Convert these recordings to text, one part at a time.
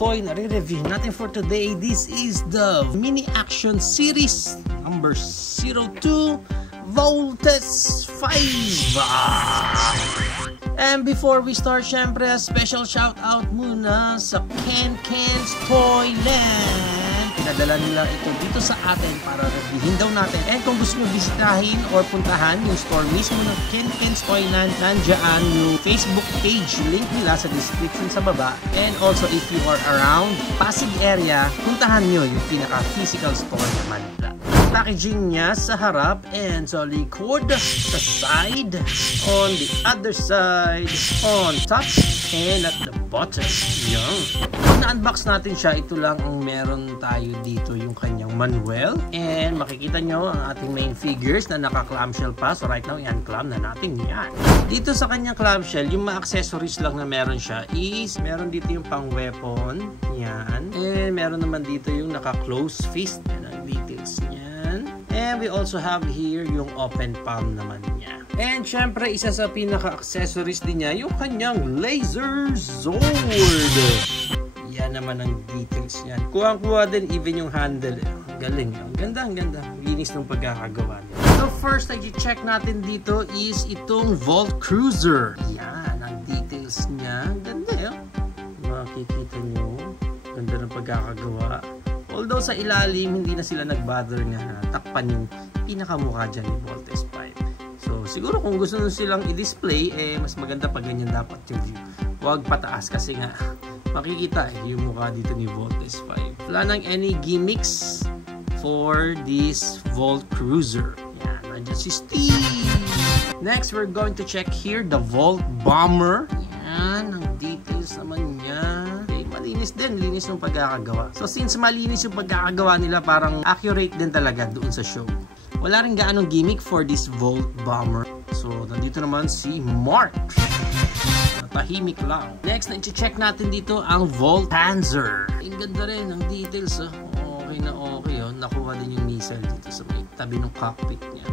toy na re-review natin for today. This is the Mini Action Series number 02 Voltes 5. And before we start, syempre, a special shout out muna sa Ken's Toyland. Pinadala nila ito dito sa atin para reviewin daw natin. And kung gusto nyo bisitahin or puntahan yung store mismo ng Ken's Toyland, nandyan yung Facebook page. Link nila sa description sa baba. And also if you are around Pasig area, puntahan nyo yung pinaka-physical store naman nila. Packaging niya sa harap and sa likod, sa side, on the other side, on top, and at the bottom. Yan. Pag na-unbox natin siya, ito lang ang meron tayo dito, yung kanyang manual. And makikita nyo ang ating main figures na naka-clamshell pa. So right now, i-unclam na natin yan. Dito sa kanyang clamshell, yung mga accessories lang na meron siya is, meron dito yung pang-weapon. Yan. And meron naman dito yung naka-close fist. Yan ang details niya. And we also have here yung open palm naman niya. And syempre, isa sa pinaka-accessories din niya, yung kanyang laser sword. Yan naman ang details niyan. Kuha-kuha din even yung handle. Galing. Ang ganda, ang ganda. Linis ng pagkakagawa niya. So first, i-check natin dito is itong Volt Cruiser. Yan, ang details niya. Ang ganda yun. Makikita nyo. Ganda ng pagkakagawa. Although sa ilalim, hindi na sila nag-bother na takpan yung pinakamukha dyan ni Voltes 5. So, siguro kung gusto nyo silang i-display, mas maganda pag ganyan dapat yung view. Huwag pataas kasi nga, makikita yung mukha dito ni Voltes 5. Wala nang any gimmicks for this Volt Cruiser. Yan, nandiyan si Steve. Next, we're going to check here the Volt Bomber. Yan, ang details naman niya. Malinis din, linis ng pagkakagawa. So since malinis yung pagkakagawa nila, parang accurate din talaga doon sa show. Wala rin gaanong gimmick for this Volt Bomber. So nandito naman si Mark. Tahimik lang. Next na i-check natin dito ang Volt Panzer. Ang ganda rin ng details. Okay na okay. Nakuha din yung missile dito sa may tabi ng cockpit niya.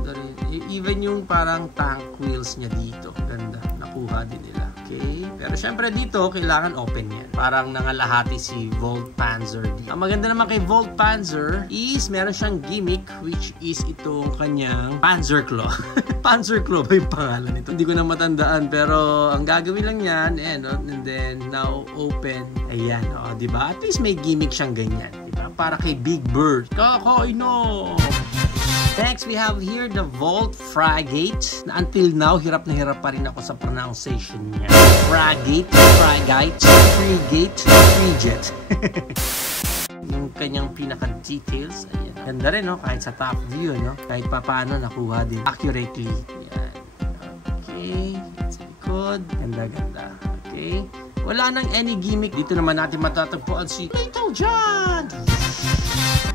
Even yung parang tank wheels niya dito. Ganda. Nakuha din nila. Okay. Pero syempre dito, kailangan open yan. Parang nangalahati si Volt Panzer dito. Ang maganda naman kay Volt Panzer is meron siyang gimmick which is itong kanyang Panzer Claw. Panzer Claw ba yung pangalan nito? Hindi ko na matandaan pero ang gagawin lang yan and then now open. Ayan, diba? At least may gimmick siyang ganyan. Diba? Para kay Big Bird. Kakoino! Next, we have here the Volt Frigate. Na until now, hirap na hirap pa rin ako sa pronunciation niya. Frigate, Frigate, Frigate. Yung kanyang pinaka-details. Ayan. Ganda rin, no? Kahit sa top view, no? Kahit pa paano nakuha din accurately. Ayan. Okay. It's good. Ganda-ganda. Okay. Wala nang any gimmick. Dito naman natin matatagpuan si Little John.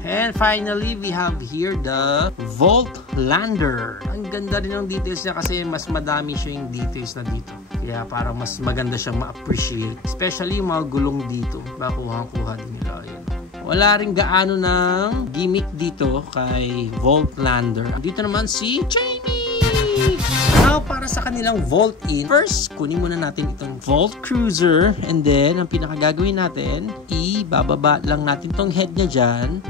And finally, we have here the Volt Lander. Ang ganda rin ng details niya kasi mas madami siya yung details na dito. Kaya parang mas maganda siyang ma-appreciate. Especially yung mga gulong dito. Kuha din nila. Ayan. Wala rin gaano ng gimmick dito kay Volt Lander. Dito naman si Jamie! Now, para sa kanilang Volt In, first, kunin muna natin itong Volt Cruiser. And then, ang pinakagagawin natin, ibababa lang natin tong head niya dyan.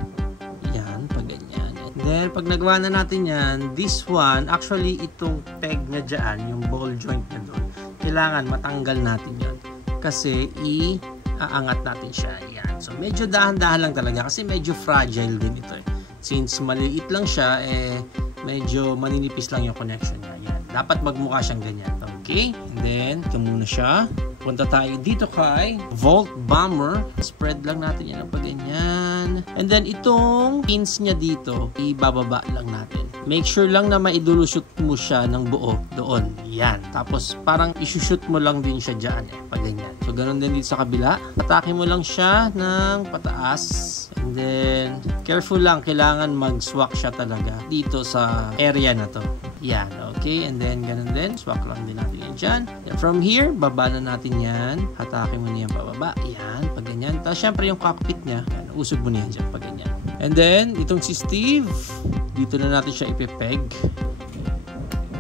Then, pag nagawa na natin yan, this one, actually, itong peg na dyan, yung ball joint na doon, kailangan matanggal natin yan. Kasi, iaangat natin siya. Yan. So, medyo dahan-dahan lang talaga kasi medyo fragile din ito. Since maliit lang siya, medyo maninipis lang yung connection niya. Yan. Dapat magmukha siyang ganyan. Okay? And then, ito muna siya. Punta tayo dito kay Volt Bomber. Spread lang natin yan ng pag-ganyan. And then, itong pins niya dito, ibababa lang natin. Make sure lang na maidulushoot mo siya ng buo doon. Yan. Tapos, parang isushoot mo lang din siya dyan. Pag-ganyan. So, ganun din dito sa kabila. Patake mo lang siya ng pataas. And then, careful lang. Kailangan mag-swak siya talaga dito sa area na to. Yan. Okay. And then, ganun din. Swak lang din natin yan dyan. And from here, baba na natin yan. Hatake mo na yan pababa. Yan. Pag ganyan. Tapos, syempre, yung cockpit niya. Yan. Usog mo na yan dyan. Pag ganyan. And then, itong si Steve. Dito na natin siya ipipeg.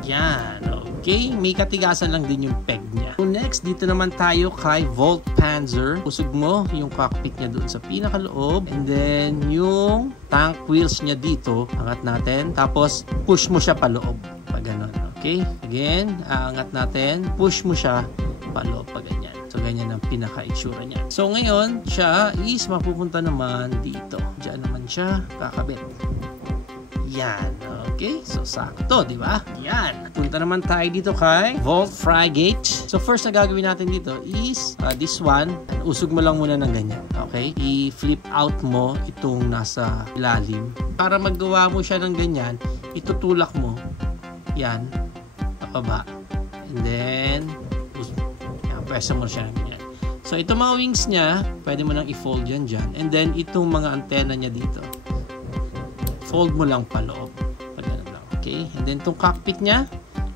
Yan. Okay? May katigasan lang din yung peg niya. So next, dito naman tayo kay Volt Panzer. Usog mo yung cockpit niya doon sa pinakaloob. And then, yung tank wheels niya dito, angat natin. Tapos, push mo siya paloob. Pag ganun. Okay? Again, angat natin. Push mo siya paloob. Pag ganyan. So, ganyan ang pinaka-itsura niya. So, ngayon, siya is mapupunta naman dito. Diyan naman siya kakabit. Yan. Okay? So, sakto, di ba? Yan. Punta naman tayo dito kay Volt Frigate. So, first na gagawin natin dito is this one. Usog mo lang muna ng ganyan. Okay? I-flip out mo itong nasa ilalim. Para magawa mo siya ng ganyan, itutulak mo. Yan. Pababa. And then, pwesa mo siya ng ganyan. So, itong mga wings niya, pwede mo nang i-fold yan dyan. And then, itong mga antena niya dito, fold mo lang paloob. Ganun lang. Okay? And then, itong cockpit niya,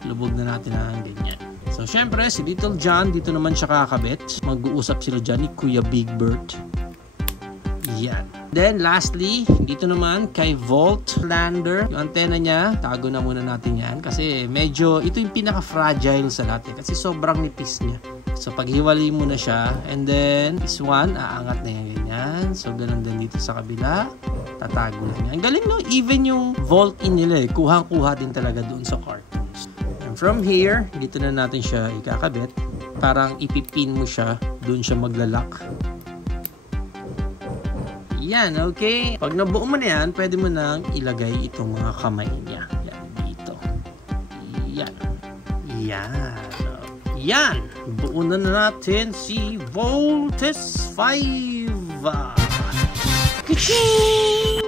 lubog na natin ng ganyan. So, syempre, si Little John, dito naman siya kakabit. Mag-uusap sila dyan ni Kuya Big Bird. Yan. Then, lastly, dito naman kay Volt Lander. Yung antena niya, tago na muna natin yan. Kasi medyo, ito yung pinaka-fragile sa lahat. Kasi sobrang nipis niya. So, paghiwalay mo na siya. And then, this one, aangat na yan ganyan. So, ganun din dito sa kabila. Tatago lang yan. Ang galing, no? Even yung Volt in nila, kuhang-kuha din talaga doon sa cartoons. And from here, dito na natin siya ikakabit. Parang ipipin mo siya. Doon siya maglalak. Yan, okay? Pag nabuo mo na yan, pwede mo nang ilagay itong mga kamay niya. Yan, dito. Yan. Yan. Yan! Buo na natin si Voltes 5. Ka-ching!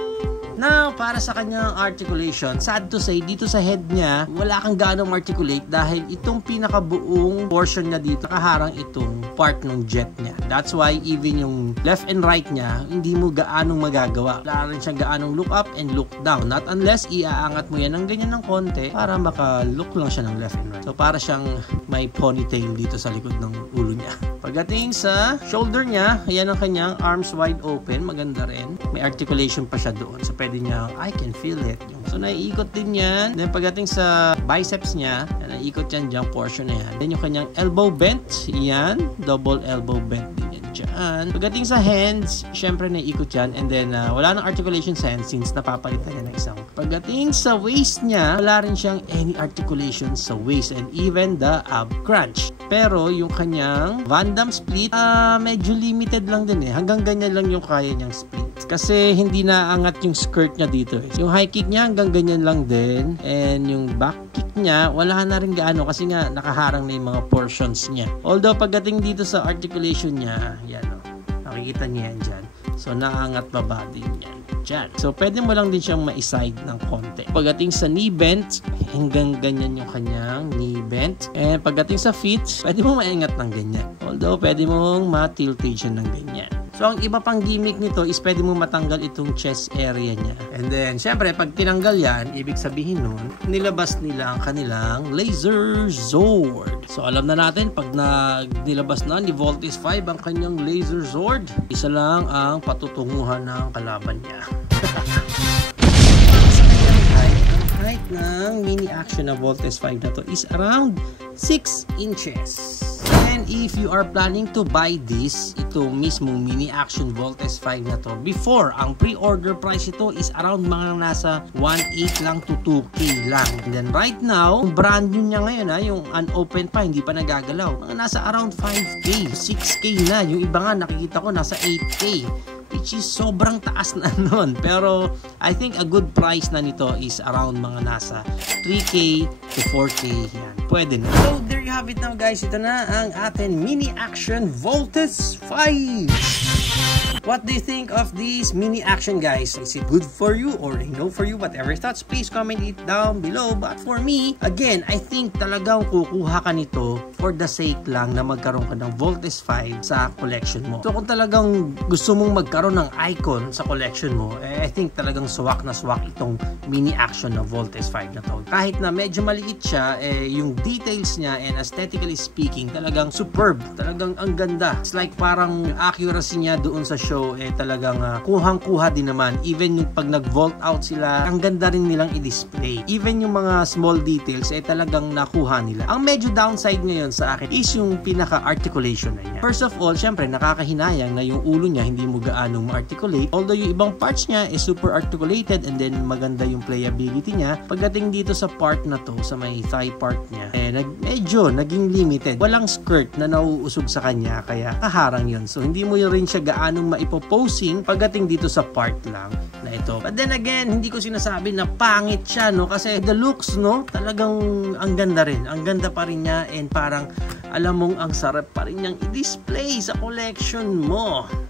Now, para sa kanyang articulation, sad to say, dito sa head niya, wala kang ganong articulate dahil itong pinakabuong portion niya dito, nakaharang itong part ng jet niya. That's why even yung left and right niya, hindi mo gaanong magagawa. Wala rin siyang gaanong look up and look down. Not unless iaangat mo yan ng ganyan ng konti para maka-look lang siya ng left and right. So, para siyang may ponytail dito sa likod ng ulo niya. Pagdating sa shoulder niya, ayan ang kanyang arms wide open. Maganda rin. May articulation pa siya doon. So, pwede niya, I can feel it. So, naiikot din yan. Then, pagdating sa biceps niya, naiikot yan dyan, portion na yan. Then, yung kanyang elbow bent, yan. Double elbow bent din yan dyan. Pagdating sa hands, syempre naiikot yan. And then, wala nang articulation sa hands since napapalitan niya ng isang. Pagdating sa waist niya, wala rin siyang any articulation sa waist and even the ab crunch. Pero, yung kanyang Van Damme split, medyo limited lang din eh. Hanggang ganyan lang yung kaya niyang split. Kasi hindi naangat yung skirt niya dito. Yung high kick niya hanggang ganyan lang din. And yung back kick niya, wala na rin gaano kasi nga nakaharang na yung mga portions niya. Although pagdating dito sa articulation niya, yan o. Nakikita niya yan dyan. So naangat baba din yan. Dyan. So pwede mo lang din siyang ma-side ng konti. Pagdating sa knee bent, hanggang ganyan yung kanyang knee bent. And pagdating sa feet, pwede mo maingat ng ganyan. Although pwede mong ma-tiltage ng ganyan. So, ang iba pang gimmick nito is pwede mo matanggal itong chest area niya. And then, syempre, pag tinanggal yan, ibig sabihin nun, nilabas nila ang kanilang Laser Zord. So, alam na natin, pag nilabas na ni Voltes 5 ang kanyang Laser Zord, isa lang ang patutunguhan ng kalaban niya. Ang height ng mini action na Voltes 5 na to is around 6 inches. And if you are planning to buy this, ito mismong mini action Voltes 5 na to, before, ang pre-order price ito is around mga nasa 1.8 lang to 2K lang. And then right now, yung brand new niya ngayon, yung unopened pa, hindi pa nagagalaw, mga nasa around 5K, 6K na. Yung iba nga nakikita ko nasa 8K. Which is sobrang taas na nun. Pero I think a good price na nito is around mga nasa 3K to 4K. Yan. Pwede na. So there you have it now guys. Ito na ang ating mini action Voltes 5. What do you think of this mini action guys? Is it good for you or no for you? Whatever thoughts, please comment it down below. But for me, again, I think talagang kukuha ka nito for the sake lang na magkaroon ka ng Voltes 5 sa collection mo. So kung talagang gusto mong magkaroon ng icon sa collection mo, I think talagang swak na swak itong mini action na Voltes 5 na to. Kahit na medyo maliit siya, yung details niya and aesthetically speaking, talagang superb. Talagang ang ganda. It's like parang accuracy niya doon sa show, talagang kuhang-kuha din naman. Even yung pag nag-vault out sila, ang ganda rin nilang i-display. Even yung mga small details, talagang nakuha nila. Ang medyo downside ngayon sa akin is yung pinaka-articulation na niya. First of all, syempre, nakakahinayang na yung ulo niya hindi mo gaano ma-articulate. Although yung ibang parts niya is super articulated and then maganda yung playability niya. Pagdating dito sa part na to, sa may thigh part niya, medyo naging limited. Walang skirt na nauusog sa kanya, kaya kaharang yun. So, hindi mo rin siya gaanong maipoposing pagdating dito sa part lang na ito. But then again, hindi ko sinasabi na pangit siya, no? Kasi the looks, no? Talagang ang ganda rin. Ang ganda pa rin niya and parang alam mong ang sarap pa rin niyang i-display sa collection mo.